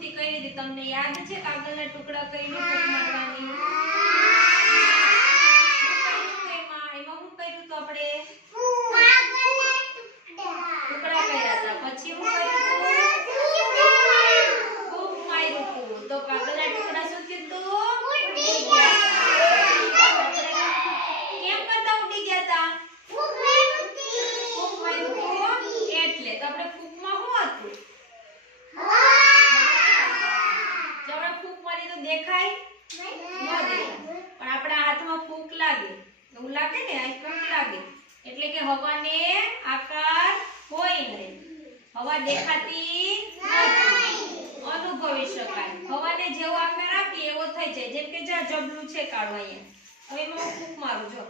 આકૃતિ કઈ રીતે તમને યાદ છે? કાગળના ટુકડા કઈ મારવાની એમાં હું કર્યું તો આપણે? ટુકડા કર્યા હતા. પછી હું કર્યું હતું? ફૂંક માર્યું હતું. તો કાગળના ટુકડા શું કીધું ઉડી ગયા હતા. કેમ કરતા ઉડી ગયા હતા ફૂંક માર્યું હતું એટલે તો આપણે ફૂંકમાં શું હતું જો આપણે ફૂંક મારી તો દેખાય? પણ આપણા હાથમાં ફૂંક લાગે. એવું લાગે ને? ફૂંક લાગે. એટલે કે હવાને આકાર હોય નહીં. હવા દેખાતી અનુભવી શકાય. હવાને જેવો આકાર આપીએ એવો થઈ જાય. જેમ કે જ્યાં જબલું છે કાળું અહીંયા. હવે એમાં હું ફૂંક મારું જો.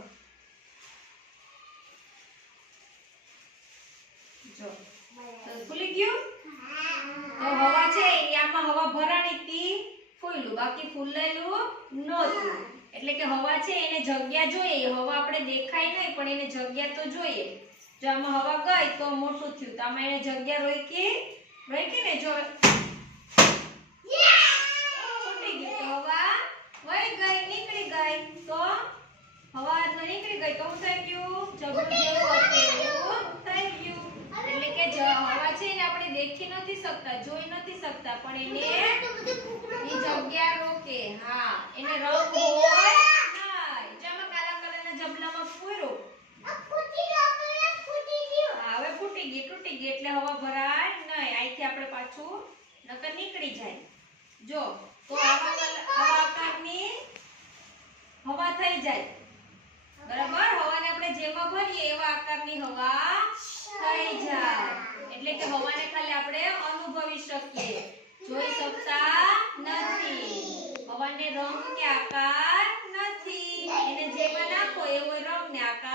જો. ખુલી ગયું તો હવા છે એ આમાં હવા ભરાણી હતી ફૂલ્યું બાકી ફૂલેલું નહોતું એટલે કે હવા છે એને જગ્યા જોઈએ. હવા આપણે દેખાય નહીં પણ એને જગ્યા તો જોઈએ. જો આમાં હવા ગઈ તો મોટું થયું. તો આમાં એને જગ્યા રોકી રોકી ને જો? છૂટી ગયું તો હવા વહી ગઈ નીકળી ગઈ. તો હવા તો નીકળી ગઈ. તો શું થઈ ગયું જબલું જેવું હતું. થઈ ગયું. એટલે કે હવા છે એને આપણે દેખી નથી શકતા જોઈ નથી શકતા. પણ એને એટલે હવા ભરાય નહીં. અહીંથી આપણે પાછું નકર નીકળી જાય. જો, તો આવા આકારની હવા થઈ જાય. બરાબર? હવાને આપણે જેમાં ભરીએ એવા આકારની હવા થઈ જાય. એટલે કે હવાને ખાલી આપણે અનુભવી શકીએ. જોઈ શકતા નથી. હવાને રંગ કે આકાર નથી. એને જેમાં નાખો એવો રંગ ને આકાર